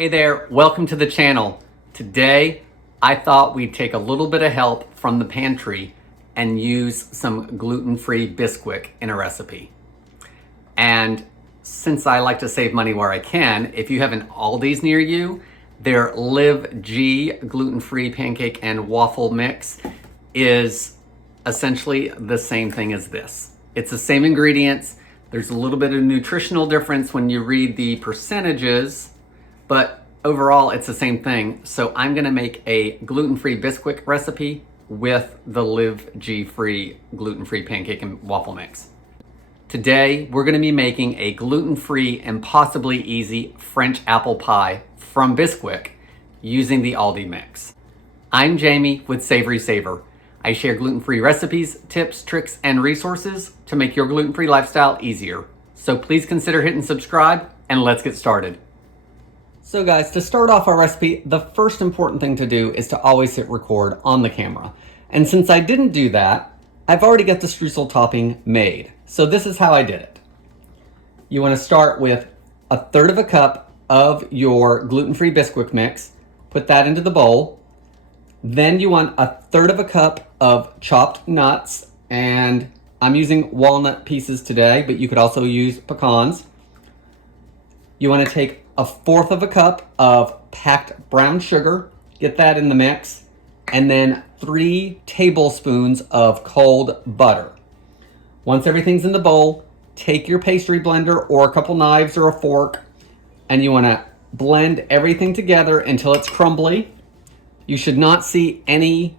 Hey there, welcome to the channel. Today, I thought we'd take a little bit of help from the pantry and use some gluten-free Bisquick in a recipe. And since I like to save money where I can, if you have an Aldi's near you, their LiveG gluten-free pancake and waffle mix is essentially the same thing as this. It's the same ingredients. There's a little bit of nutritional difference when you read the percentages, but overall it's the same thing. So I'm gonna make a gluten-free Bisquick recipe with the LiveG-free gluten-free pancake and waffle mix. Today, we're gonna be making a gluten-free and possibly easy French apple pie from Bisquick using the Aldi mix. I'm Jamie with Savorysaver. I share gluten-free recipes, tips, tricks, and resources to make your gluten-free lifestyle easier. So please consider hitting subscribe and let's get started. So guys, to start off our recipe, the first important thing to do is to always hit record on the camera. And since I didn't do that, I've already got the streusel topping made. So this is how I did it. You want to start with 1/3 cup of your gluten-free Bisquick mix, put that into the bowl. Then you want 1/3 cup of chopped nuts, and I'm using walnut pieces today, but you could also use pecans. You want to take 1/4 cup of packed brown sugar, get that in the mix, and then 3 tablespoons of cold butter. Once everything's in the bowl, take your pastry blender or a couple knives or a fork, and you want to blend everything together until it's crumbly. You should not see any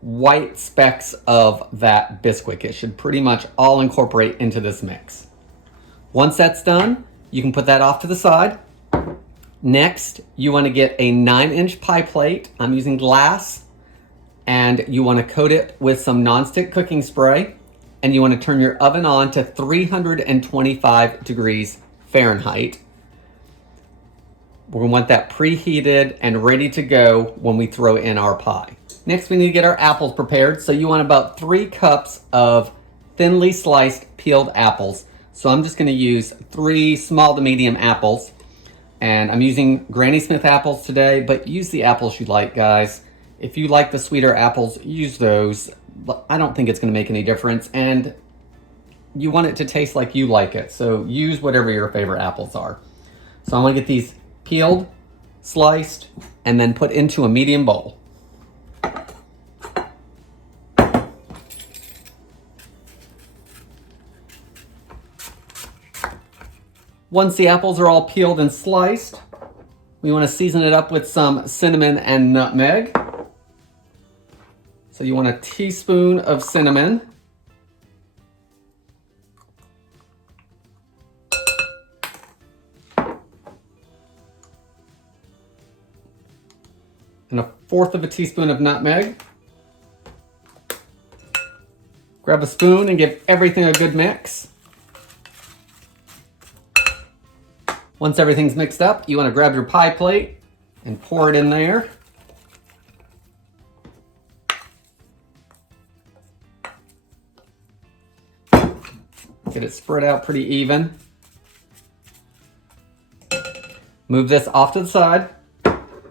white specks of that Bisquick. It should pretty much all incorporate into this mix. Once that's done, you can put that off to the side. Next, you want to get a 9-inch pie plate. I'm using glass, and you want to coat it with some nonstick cooking spray, and you want to turn your oven on to 325 degrees Fahrenheit. We're going to want that preheated and ready to go when we throw in our pie. Next, we need to get our apples prepared. So you want about 3 cups of thinly sliced peeled apples. So I'm just going to use 3 small to medium apples. And I'm using Granny Smith apples today, but use the apples you like, guys. If you like the sweeter apples, use those. I don't think it's going to make any difference. And you want it to taste like you like it. So use whatever your favorite apples are. So I'm going to get these peeled, sliced, and then put into a medium bowl. Once the apples are all peeled and sliced, we want to season it up with some cinnamon and nutmeg. So you want a teaspoon of cinnamon. And 1/4 teaspoon of nutmeg. Grab a spoon and give everything a good mix. Once everything's mixed up, you want to grab your pie plate and pour it in there. Get it spread out pretty even. Move this off to the side.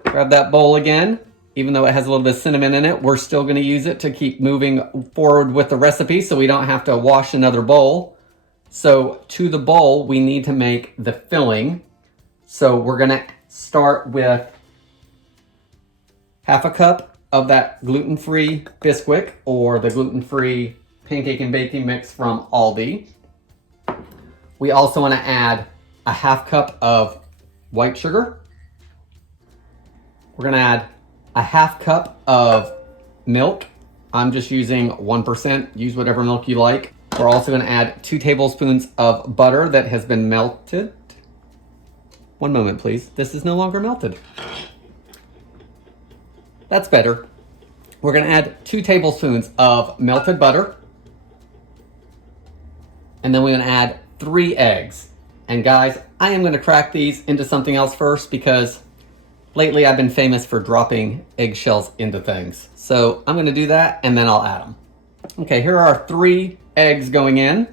Grab that bowl again. Even though it has a little bit of cinnamon in it, we're still going to use it to keep moving forward with the recipe so we don't have to wash another bowl. So to the bowl, we need to make the filling. So we're going to start with 1/2 cup of that gluten-free Bisquick or the gluten-free pancake and baking mix from Aldi. We also want to add 1/2 cup of white sugar. We're going to add 1/2 cup of milk. I'm just using 1%. Use whatever milk you like. We're also going to add 2 tablespoons of butter that has been melted. One moment, please. This is no longer melted. That's better. We're going to add 2 tablespoons of melted butter. And then we're going to add 3 eggs. And guys, I am going to crack these into something else first because lately I've been famous for dropping eggshells into things. So I'm going to do that and then I'll add them. Okay, here are 3 eggs going in.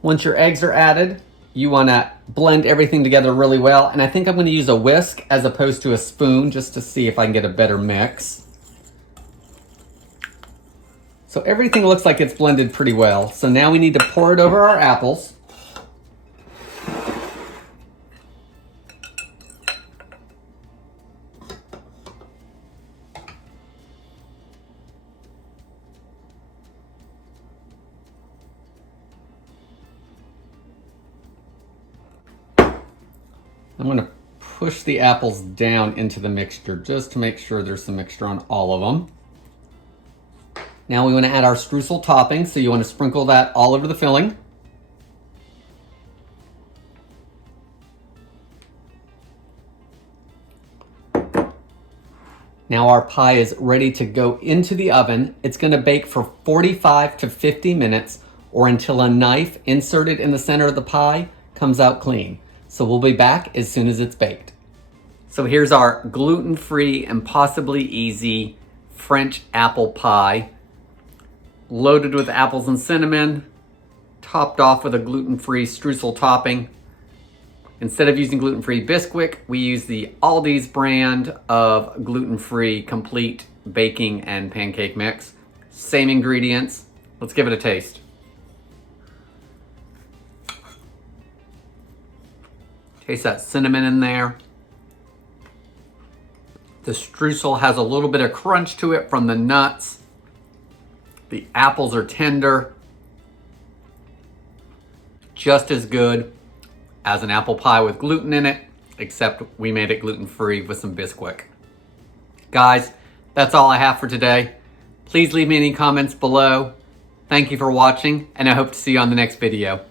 Once your eggs are added, you want to blend everything together really well. And I think I'm going to use a whisk as opposed to a spoon just to see if I can get a better mix. So everything looks like it's blended pretty well. So now we need to pour it over our apples. I'm going to push the apples down into the mixture just to make sure there's some mixture on all of them. Now we want to add our streusel topping, so you want to sprinkle that all over the filling. Now our pie is ready to go into the oven. It's going to bake for 45 to 50 minutes or until a knife inserted in the center of the pie comes out clean. So we'll be back as soon as it's baked. So here's our gluten-free and possibly easy French apple pie, loaded with apples and cinnamon, topped off with a gluten-free streusel topping. Instead of using gluten-free Bisquick, we use the Aldi's brand of gluten-free complete baking and pancake mix. Same ingredients. Let's give it a taste. Taste that cinnamon in there. The streusel has a little bit of crunch to it from the nuts. The apples are tender. Just as good as an apple pie with gluten in it, except we made it gluten-free with some Bisquick. Guys, that's all I have for today. Please leave me any comments below. Thank you for watching, and I hope to see you on the next video.